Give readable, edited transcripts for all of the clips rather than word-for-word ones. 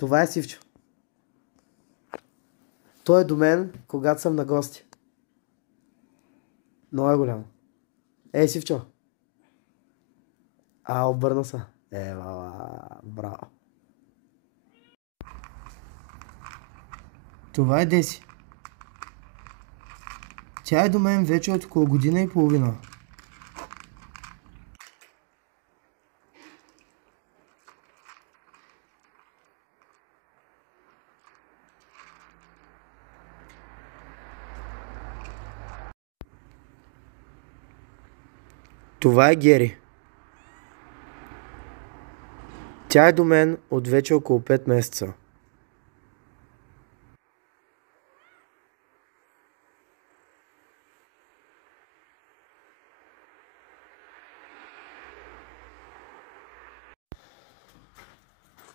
Това е Сивчо. Той е до мен, когато съм на гости. Много е голямо. Ей, Сивчо. Обърна се. Браво. Това е Деси. Тя е до мен вече от около година и половина. Това е Гери. Тя е до мен от вече около 5 месеца.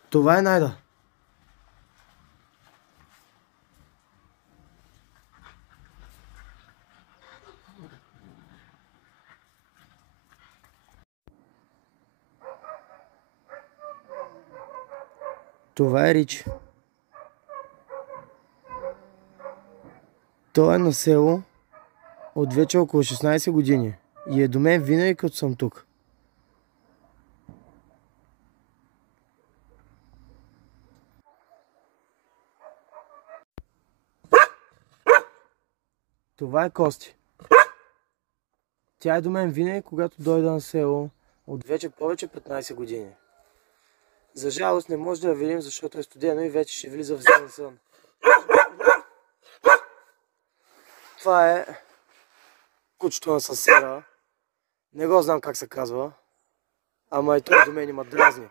Това е Найда. Това е Рич. Той е на село от вече около 16 години и е до мен винаги като съм тук. Това е Кости. Тя е до мен винаги, когато дойда на село от вече повече 15 години. За жалост не може да я видим, защото е студено и вече ще влиза в зелен сън. Това е кучето на съседа. Не го знам как се казва, ама и той до мен има дразни.